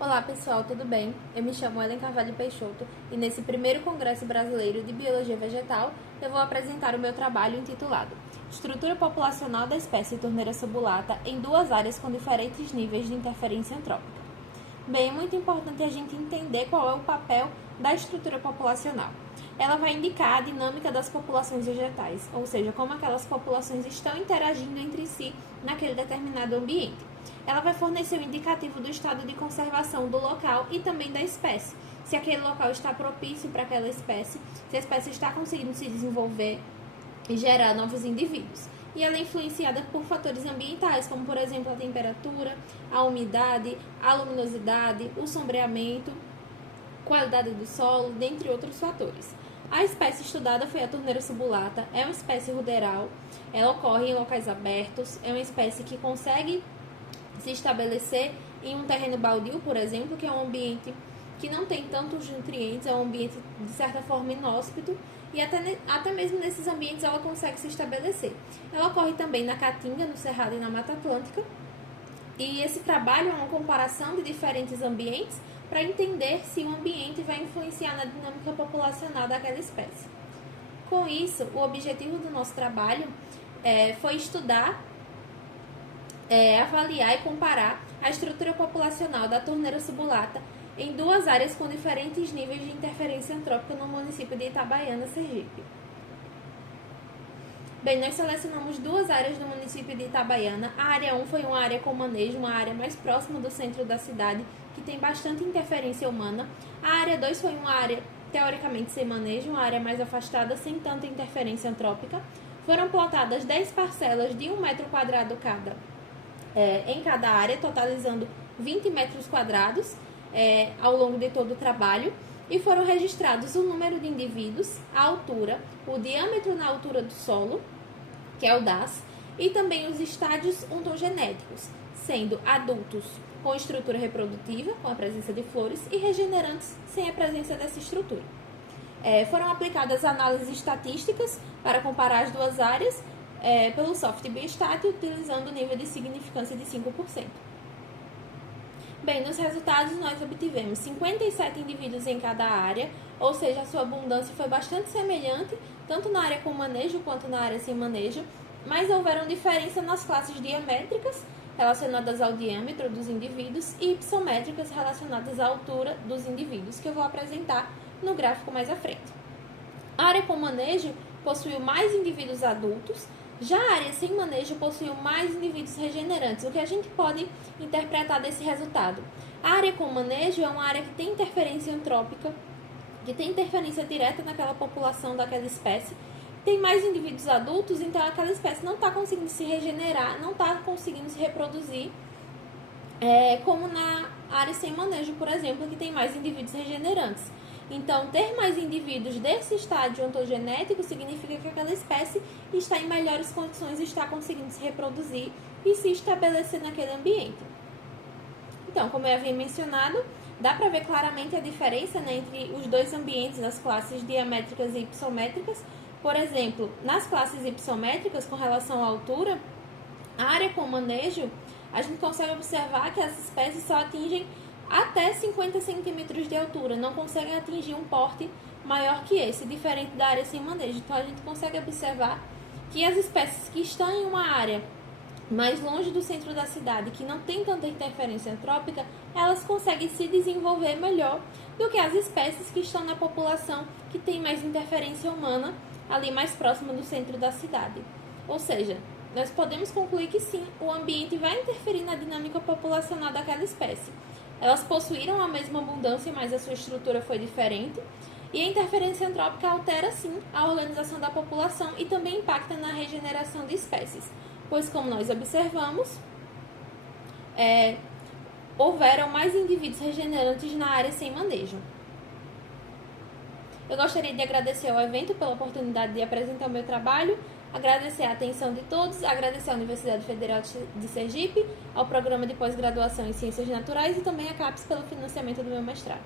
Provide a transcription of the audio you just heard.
Olá pessoal, tudo bem? Eu me chamo Ellen Carvalho Peixoto e nesse primeiro Congresso Brasileiro de Biologia Vegetal eu vou apresentar o meu trabalho intitulado Estrutura Populacional da espécie Torneira subulata em duas áreas com diferentes níveis de interferência antrópica. Bem, é muito importante a gente entender qual é o papel da estrutura populacional. Ela vai indicar a dinâmica das populações vegetais, ou seja, como aquelas populações estão interagindo entre si naquele determinado ambiente. Ela vai fornecer o indicativo do estado de conservação do local e também da espécie. Se aquele local está propício para aquela espécie, se a espécie está conseguindo se desenvolver e gerar novos indivíduos. E ela é influenciada por fatores ambientais, como por exemplo a temperatura, a umidade, a luminosidade, o sombreamento, qualidade do solo, dentre outros fatores. A espécie estudada foi a Torneira subulata, é uma espécie ruderal, ela ocorre em locais abertos, é uma espécie que consegue se estabelecer em um terreno baldio, por exemplo, que é um ambiente que não tem tantos nutrientes, é um ambiente de certa forma inóspito, e até mesmo nesses ambientes ela consegue se estabelecer. Ela ocorre também na Caatinga, no Cerrado e na Mata Atlântica, e esse trabalho é uma comparação de diferentes ambientes para entender se o ambiente vai influenciar na dinâmica populacional daquela espécie. Com isso, o objetivo do nosso trabalho foi estudar, avaliar e comparar a estrutura populacional da torneira subulata em duas áreas com diferentes níveis de interferência antrópica no município de Itabaiana, Sergipe. Bem, nós selecionamos duas áreas no município de Itabaiana. A área 1 foi uma área com manejo, uma área mais próxima do centro da cidade, que tem bastante interferência humana. A área 2 foi uma área teoricamente sem manejo, uma área mais afastada, sem tanta interferência antrópica. Foram plotadas 10 parcelas de 1 metro quadrado cada em cada área, totalizando 20 metros quadrados ao longo de todo o trabalho, e foram registrados o número de indivíduos, a altura, o diâmetro na altura do solo, que é o DAS, e também os estádios ontogenéticos, sendo adultos com estrutura reprodutiva, com a presença de flores, e regenerantes sem a presença dessa estrutura. Foram aplicadas análises estatísticas para comparar as duas áreas pelo software Biostat, utilizando o nível de significância de 5%. Bem, nos resultados nós obtivemos 57 indivíduos em cada área, ou seja, a sua abundância foi bastante semelhante, tanto na área com manejo quanto na área sem manejo, mas houveram diferença nas classes diamétricas, relacionadas ao diâmetro dos indivíduos, e hipométricas, relacionadas à altura dos indivíduos, que eu vou apresentar no gráfico mais à frente. A área com manejo possuiu mais indivíduos adultos, já a área sem manejo possuiu mais indivíduos regenerantes. O que a gente pode interpretar desse resultado? A área com manejo é uma área que tem interferência antrópica, que tem interferência direta naquela população daquela espécie, tem mais indivíduos adultos, então aquela espécie não está conseguindo se regenerar, não está conseguindo se reproduzir, como na área sem manejo, por exemplo, que tem mais indivíduos regenerantes. Então, ter mais indivíduos desse estágio ontogenético significa que aquela espécie está em melhores condições, está conseguindo se reproduzir e se estabelecer naquele ambiente. Então, como eu havia mencionado, dá para ver claramente a diferença entre os dois ambientes, as classes diamétricas e hipométricas. Por exemplo, nas classes hipométricas, com relação à altura, a área com manejo, a gente consegue observar que as espécies só atingem até 50 centímetros de altura, não conseguem atingir um porte maior que esse, diferente da área sem manejo. Então, a gente consegue observar que as espécies que estão em uma área mais longe do centro da cidade, que não tem tanta interferência antrópica, elas conseguem se desenvolver melhor do que as espécies que estão na população que tem mais interferência humana, ali mais próxima do centro da cidade. Ou seja, nós podemos concluir que sim, o ambiente vai interferir na dinâmica populacional daquela espécie. Elas possuíram a mesma abundância, mas a sua estrutura foi diferente. E a interferência antrópica altera, sim, a organização da população e também impacta na regeneração de espécies. Pois, como nós observamos, houveram mais indivíduos regenerantes na área sem manejo. Eu gostaria de agradecer ao evento pela oportunidade de apresentar o meu trabalho, agradecer a atenção de todos, agradecer à Universidade Federal de Sergipe, ao Programa de Pós-Graduação em Ciências Naturais e também à CAPES pelo financiamento do meu mestrado.